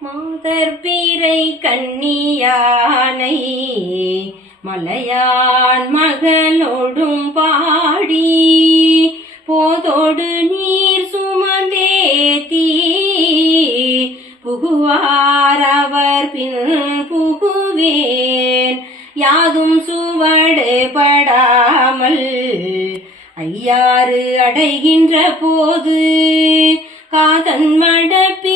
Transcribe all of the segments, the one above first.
மாதர் பீரை கன்னியானை மலையான் மகளோடும் பாடி போதோடு நீர் சுமந்தேத்தி புகுவார் அவர் பின் புகுவேன் யாதும் சுவடு படாமல் ஐயாறு அடைகின்ற போது காதன் மடப்பிடியோடும்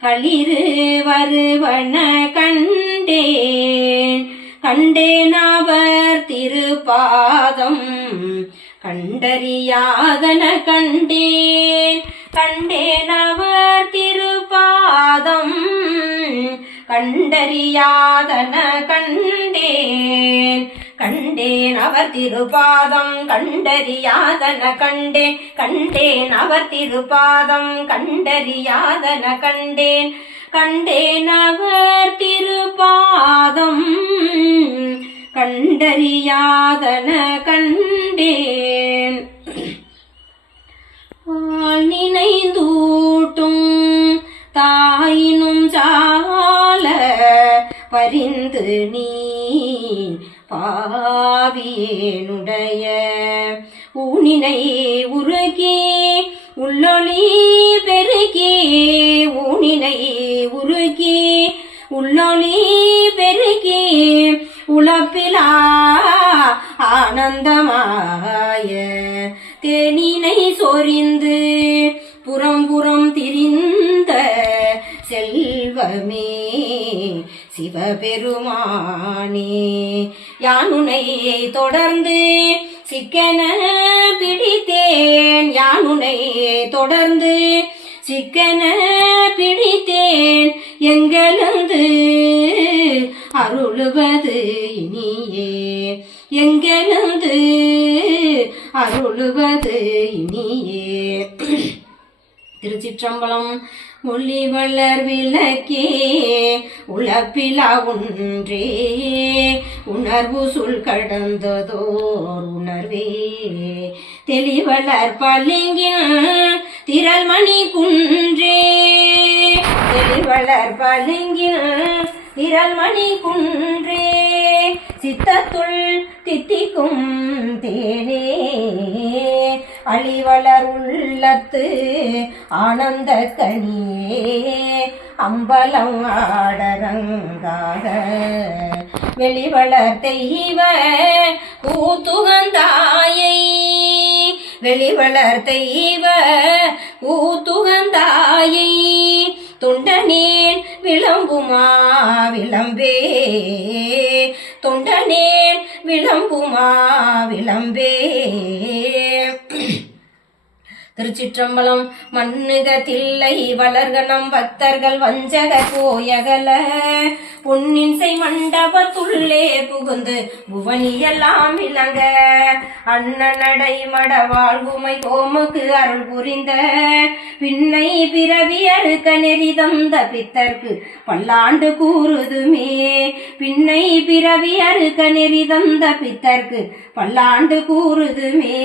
களிறு வருவன கண்டேன் கண்டேன் அவர் திருப்பாதம் கண்டறியாதன கண்டேன். கண்டேன் அவர் திருப்பாதம் கண்டறியாதன கண்டேன் கண்டேன் அவர் திருபாதம் கண்டறியாதன கண்டேன். கண்டேன் அவர் திருபாதம் கண்டறியாதன கண்டேன். கண்டேன் அவர் திருபாதம் கண்டறியாதன கண்டேன். நினைந்தூட்டும் தாயினும் சால பரிந்து நீ பாவியேனுடைய ஊனினை உருகி உள்ளொளி பெருகி ஊனினை உருகி உள்ளொளி பெருகி உழப்பிலா ஆனந்தமாய தேனினை சொரிந்து புறம் புறம் திரிந்த செல்வமே. சிவபெருமானே யானுனை தொடர்ந்து சிக்கன பிடித்தேன். யானுனை தொடர்ந்து சிக்கன பிடித்தேன். எங்களது அருளுவது இனியே? எங்களது அருளுவது இனியே? திருச்சிற்றம்பலம் ஒளி வளர் விளக்கே உழப்பிலா ஒன்றே. உணர்வு சொல் கடந்ததோர் உணர்வே. தெளிவளர் பளிங்கின் திரள்மணி குன்றே. தெளிவளர் பளிங்கின் திரள்மணி குன்றே. சித்தத்துள் தித்திக்கும் தேனே. அழிவளர் உள்ள உள்ளத்து ஆனந்த கனியே அம்பலம் ஆடரங்காக. வெளிவளர் தெய்வ ஊத்துகந்தாயை வெளிவளர் தெய்வ ஊத்துகந்தாயை தொண்டனேன் விளம்புமா விளம்பே. தொண்டனேன் விளம்புமா விளம்பே. திருச்சிற்றம்பலம் மண்ணுக தில்லை வளர்கணம் பக்தர்கள் வஞ்சக போயகல பொன்னின்சை மண்டபத்துள்ளே புகுந்து புவனியெல்லாம் விளங்க. அண்ணனடை மட வாழ்வுமை கோமுக்கு அருள் புரிந்த. பின்னை பிறவி அறுக்க நெறி தந்த பித்தர்க்கு பல்லாண்டு கூறுதுமே. பின்னை பிறவி அறுக்க நெறி தந்த பித்தர்க்கு பல்லாண்டு கூறுதுமே.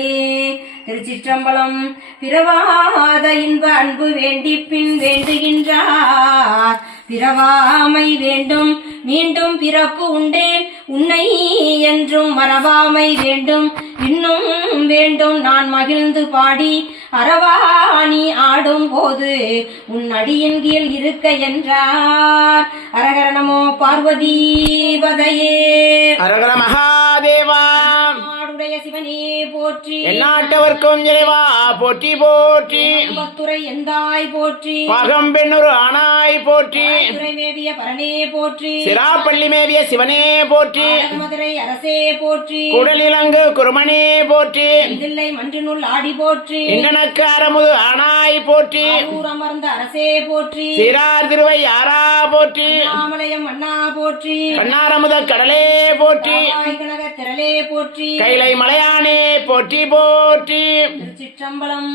திருச்சிற்றம்பலம் பிறவாத இன்ப அன்பு வேண்டி பின் வேண்டுகின்றார். பிறவாமை வேண்டும் மீண்டும் பிறப்பு உண்டேன். உன்னை என்றும் மறவாமை வேண்டும். இன்னும் வேண்டும் நான் மகிழ்ந்து பாடி அரவாணி ஆடும் போது உன் அடியின் கீழ் இருக்க என்றார். அரகரணமோ பார்வதி பதையே. அரகர மகாதேவா. நாடுடைய சிவனே போற்றி. எந்நாட்டவர்க்கும் இறைவா போற்றி போற்றி. பத்துரை எந்தாய் போற்றி. பகம்பெண்ணொரு ஆனாய் போற்றி. துறை மேவிய பரணே போற்றி. சிராப்பள்ளி மேவிய சிவனே போற்றி. மதுரை அரசே போற்றி. குடலிலங்கு குருமனே போற்றி. இதில்லை மன்றினுள் ஆடி போற்றி. இண்டனக்கு அறமுது ஆனாய் போற்றி. அமர்ந்த அரசே போற்றி. சிறார் திருவை யாரா போற்றி. அண்ணா போற்றி. கண்ணாரமுத கடலே போற்றி. திரளே போற்றி. கைலை மலையானே போற்றி போற்றி. திருச்சிற்றம்பலம்.